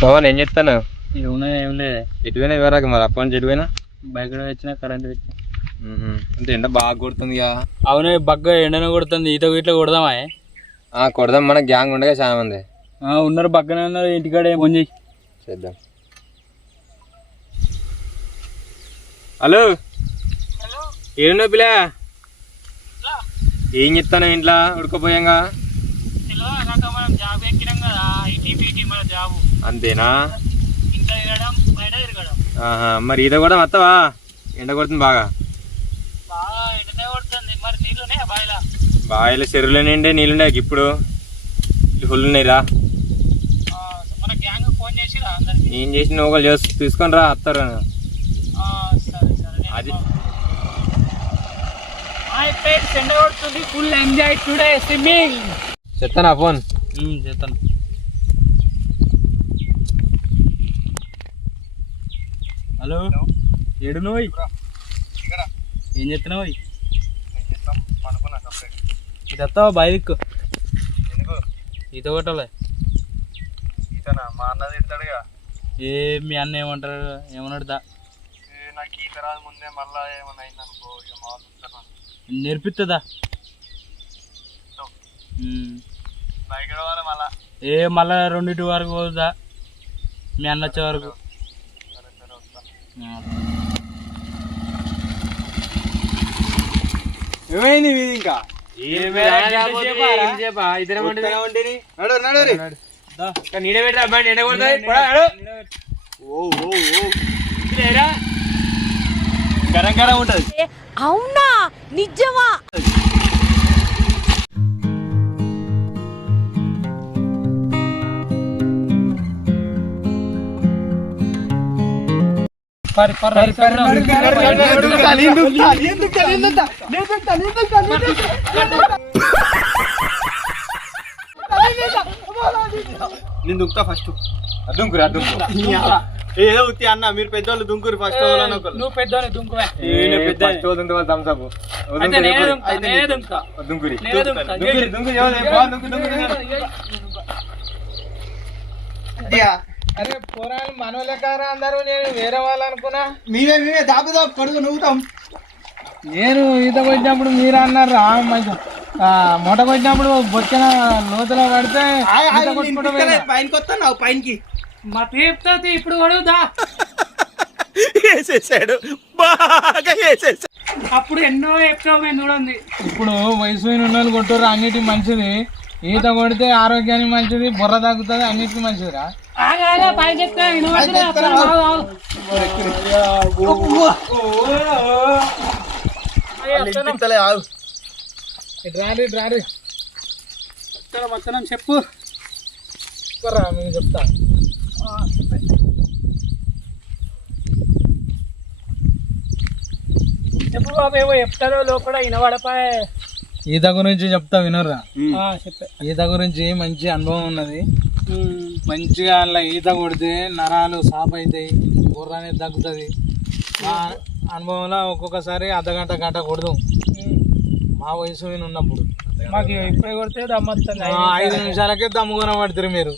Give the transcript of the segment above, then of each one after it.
భవన్ ఏం చెప్తాను ఏమున్నా ఏం లేదు. ఎటువైనా ఇవ్వరాక మరి? అప్పటి నుంచి ఎటువైనా? బైక్ వచ్చిన కరెంట్ వచ్చిన అంటే ఎండ బాగా కొడుతుంది అవునే బగ్గ ఎండన కొడుతుంది. ఈత ఇట్లా కొడదామా ఆ కొడదాం. మన గ్యాంగ్ ఉండగా చాలా మంది. ఆ, ఉన్నారు బగ్గనే ఉన్నారు. ఇంటికాడ ఏం ఫోన్ చేద్దాం. హలో? ఏడున్నా పిల్ల? ఏం చెప్తాను ఇంట్లో? ఉడకపోయాంగా? జాబ్ ఎక్కినాం కదా. మన జాబ్. అంతేనా? మరి ఈత కూడా వస్తావా ఎండ కొడుతుంది బాగా. బాగా ఎండనే కొడుతుంది. మరి నీళ్ళునే బాయిలా? బావిలో చెరువులో నిండే నీళ్ళుండే ఇప్పుడు ఫుల్లున్నాయిరా మన గ్యాంగ్ ఫోన్ చేసి అందరికి? ఏం చేసి నువ్వు ఒకళ్ళు చేసి తీసుకొని రా వస్తారు సరే సరే అది. చెప్తానా ఫోన్? చేస్తాను హలో. ఏడు నువ్వు ఏం చెప్తున్నావు ఇది వస్తావా బయలుకు ఈత కొట్టాలి. మా అన్న తిడతాడుగా. ఏ మీ అన్న ఏమంటారు ఏమన్నాడు దా? నాకు ఈత రాదు ముందే మళ్ళా ఏమైనా అయింది అనుకో ఇక మా వాళ్ళు. నేర్పిస్తుందా మళ్ళా. ఏ మళ్ళా రెండింటి వరకు పోదా మీ అన్న వచ్చే వరకు. ఏమైంది ఇది ఇంకా? నీడ పెట్టరా బండి ఎండ కొడుతుంది పోరా, నడు. గరం గరం ఉంటుంది. అవునా? నిజమా? నేను దుంకుతా ఫస్ట్ అద్దుంకురా అద్దుంకు ఏ ఉత్తి అన్న మీరు పెద్దోళ్ళు దుంకురు ఫస్ట్ నువ్వు పెద్దోని దుంకువే ఫస్ట్ వదుంటే వాళ్ళు. దుంకురి, దుంకురి, దుంకు, దుంకు, దుంకు. అరే పోరాలు మనోళ్ళ కారా అందరూ? నేను వేరే వాళ్ళు అనుకున్నా. మేమే మేమే దాపు దాపు కడుగు నవ్వుతాం. నేను ఈత కొట్టినప్పుడు మీరు అన్నారు రా మంచి మూట కొట్టినప్పుడు బొచ్చిన లోతులో పడితే. పైనకి వస్తా నావు పైనకి. మా తీపుతో ఇప్పుడు కొడుగుదా వేసేసాడు. బాగా వేసేసాడు అప్పుడు ఎన్నో ఎప్పుడో చూడండి. ఇప్పుడు వయసు అయిన వాళ్ళు కొట్టుర్రు అన్నిటికి మంచిది. ఈత కొడితే ఆరోగ్యానికి మంచిది బుర్ర తగ్గుతుంది అన్నిటికీ మంచిదిరా. ఆగు చెప్పు. రా మీకు చెప్తా. చెప్పు. బాబు ఏమో చెప్తారో లోపల వినబడపాయ. ఈత గురించి చెప్తా వినరా చెప్పే. ఈత గురించి మంచి అనుభవం ఉన్నది. మంచిగా అలా ఈత కొడితే నరాలు సాప్ అవుతాయి బుర్ర అనేది తగ్గుతుంది. మా అనుభవంలో ఒక్కొక్కసారి అర్ధగంట గంట కొడదాం. మా వయసు ఉన్నప్పుడు. మాకు ఇప్పుడు కొడితే ఐదు నిమిషాలకే. దమ్ముగున పడుతుంది మీరు.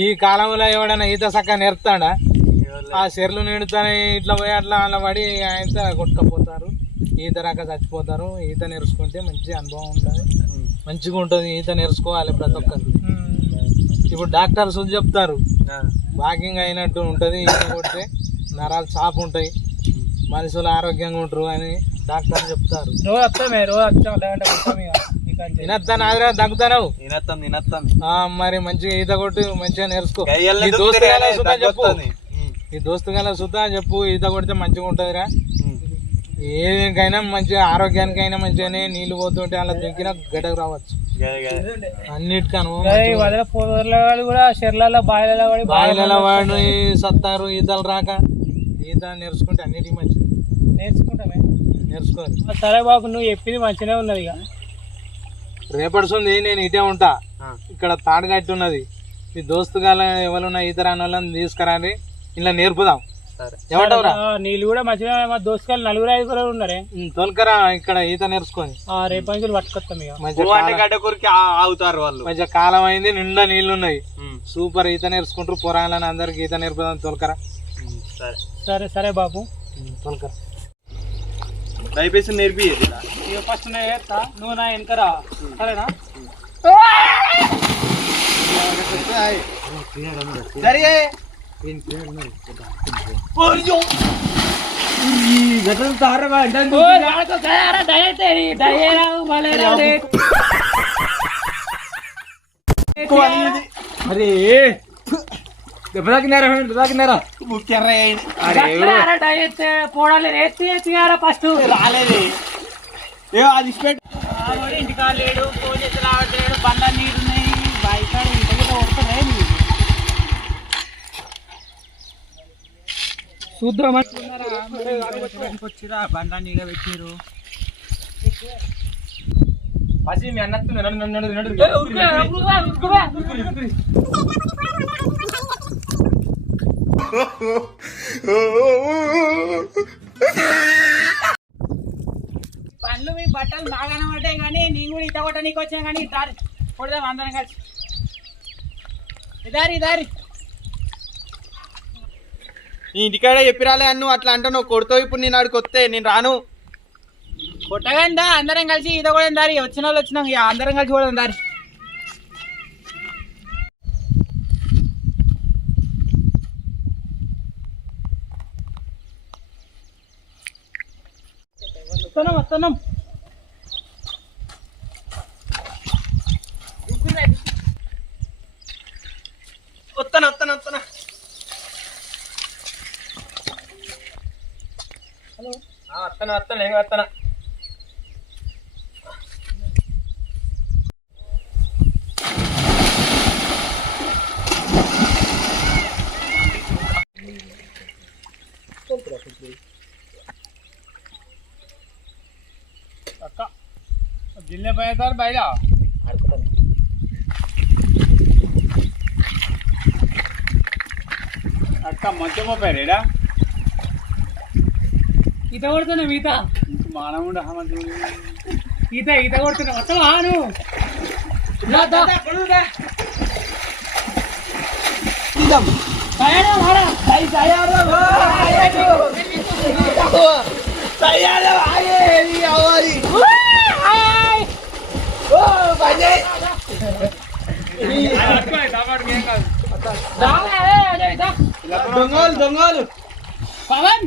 ఈ కాలంలో ఎవడైనా ఈత చక్క నేర్పుతాడా? ఆ చెర్లు నిండుతానే ఇట్లా పోయి అట్లా అలా పడి ఆయన కొట్టుకపోతారు. ఈత రాక చచ్చిపోతారు. ఈత నేర్చుకుంటే మంచి అనుభవం ఉంటుంది. మంచిగా ఉంటుంది ఈత నేర్చుకోవాలి ప్రతి ఒక్కరు. ఇప్పుడు డాక్టర్స్ చెప్తారు. వాకింగ్ అయినట్టు ఉంటుంది ఈత కొడితే నరాలు చాపు ఉంటాయి. మనుషులు ఆరోగ్యంగా ఉంటారు అని డాక్టర్లు చెప్తారు. రోజు వస్తామే రోజు వచ్చాం లేదంటే వస్తాం ఇక. ఇక అంతే. తినత్తాను ఆదిరా తినత్తాం తినత్తాం మరి మంచిగా ఈత కొట్టి మంచిగా నేర్చుకో. ఈ దోస్తు గాల సుతా చెప్పు. ఈ చెప్పు ఈత కొడితే మంచిగా ఉంటుందిరా. ఏదికైనా మంచిగా ఆరోగ్యానికైనా మంచిగానే నీళ్ళు పోతుంటే అలా దింకినా గడ్డకు రావచ్చు. అన్నిటికీ అనుభవం పోదర్ల కూడా చెర్లలో బాయిలలో పడి బాయిల వాడు సత్తారు ఈతలు రాక ఈత నేర్చుకుంటే అన్నిటికీ మంచిది. నేర్చుకుంటామే. నేర్చుకోవాలి. సరే బాబు నువ్వు చెప్పింది మంచిగానే ఉన్నది ఇక. రేపడుతుంది నేను ఇటే ఉంటా. ఇక్కడ తాడు కట్టి ఉన్నది. ఈ దోస్తు గాల ఎవరున్నా ఈత రాని వాళ్ళని తీసుకురాని ఇలా నేర్పుదాం. నీళ్ళు కూడా మంచిగా మా దోస్తులు నలుగురు ఐదుగురు ఉన్నారే. తోలుకరా ఇక్కడ ఈత నేర్చుకొని. ఆ రేపు నుంచి పట్టుకొస్తాం ఇక. మంచిగా నువ్వు అంటే కాలం- గడ్డ కొరికి ఆగుతారు వాళ్ళు. మంచిగా కాలం అయింది నిండా నీళ్ళు ఉన్నాయి. సూపర్ ఈత నేర్చుకుంటారు పురాణాలని అందరికి ఈత నేర్పుదాం తోలుకరా సరే. సరే సరే బాబు. తోలుకరా దయచేసి నేర్పి. ఫస్ట్ నేను చేస్తా నువ్వు నా వెనకరా. సరేనా? అరే దెబ్బ తాకినారా దెబ్బ తాకినారా పోడాలి రేసి ఫస్ట్ రాలేదు ఏ అది ఇంటికా లేడు ఫోన్ చేసి రావట్లేడు బండ నీరున్నాయి బయట ఇంటికి కొడుతున్నాయి చూద్దాం వచ్చిరా బండ నీగా పెట్టిరు. పసి మీ పండ్లు మీ బట్టలు బాగా పడ్డాయి కానీ నేను కూడా ఈత కొట్ట నీకు వచ్చాను కానీ దారి కొడదాం అందరం కలిసి. ఇదారి ఇదారి. నీ ఇంటికాడే చెప్పిరాలే అన్ను అట్లా అంటావు నువ్వు కొడుతావు ఇప్పుడు నేను ఆడికి వస్తే నేను రాను. కొట్టగండా అందరం కలిసి ఈత కూడా దారి వచ్చిన వాళ్ళు వచ్చినాం ఇక అందరం కలిసి కూడా దారి వస్తున్నాం వస్తున్నాం. వస్తాను వస్తాను వస్తాను వస్తాను వస్తాను ఏం వస్తాను అక్క గిన్నె పోయేసారు బయట అక్క మంచి పోయారేడా ఈత కొడుతున్నాం ఈత మానవుడు ఈత ఈత కొడుతున్నాం వస్తావా నువ్వు దా, దా. తయారా, వారా. తై- తయారా, వా. ఆయ్. రావే, అదే, ఇదా. దొంగలు దొంగలు పవన్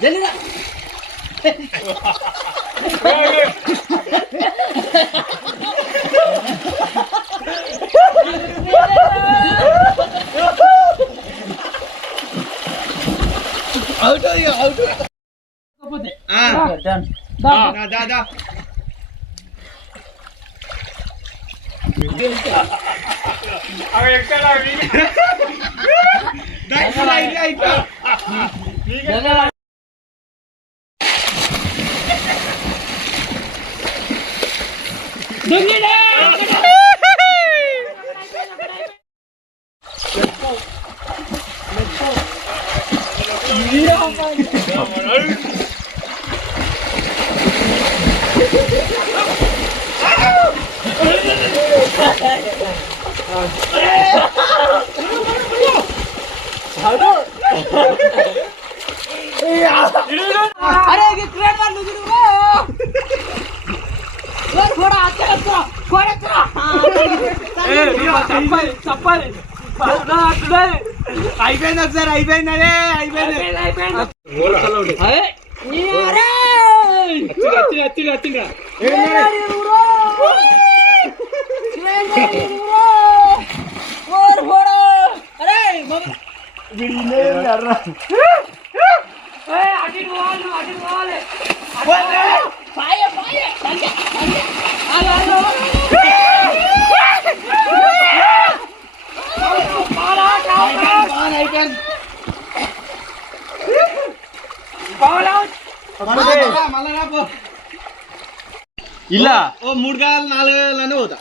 ஜெல்லிதான் దా దా. దా దా దొంగిడే. అరే ఇది అరే క్రేపర్ నువ్వు కూడా అత్తగత్తురా కొడెత్తురా చెప్పాలి చెప్పాలి. అయిపోయింది ఒకసారి అయిపోయింది? అదే అయిపోయింది. అయిపోయింది అరే ఇలా. ఓ మూడు గాయాలు నాలుగు గాయాలు అని పోతా.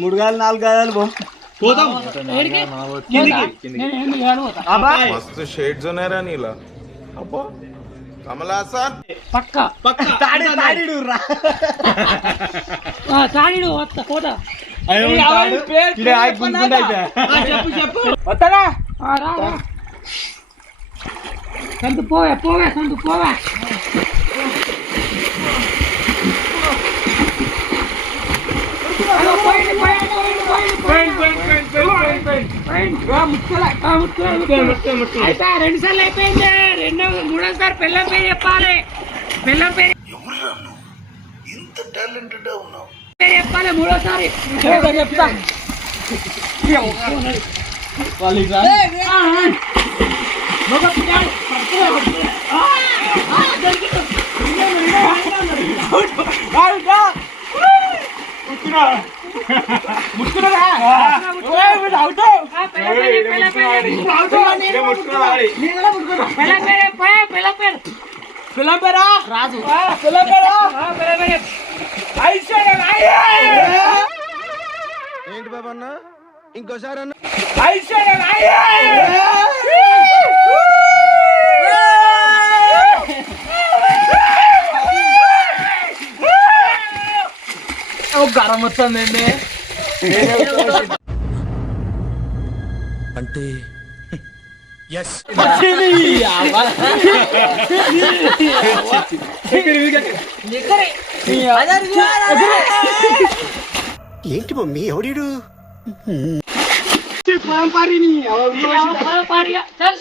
మూడు గాయాలు నాలుగు గాయాలు పో. పోదాం. మస్తు షేడ్స్ ఉన్నాయరా నీలా. అబ్బో! కమలాసన్ పక్క. పక్క. పోవే పోవే సంతు పోవే. రెండు సార్లు అయిపోయింది. రెండో మూడోసారి పిల్లం పేరు చెప్పాలి. పిల్లం పేరు పేరు చెప్పాలి మూడోసారి. చెప్తా. ఆ, రాజు. పిల్ల పేరు. ఆ, పిల్ల పేరు. ఏంటి బాబా అన్న? ఇంకోసారి అన్న. వస్తుందండి అంటే ఏంటి మమ్మీ ఎవడీడు అవ్వ. పారిగా, చల్.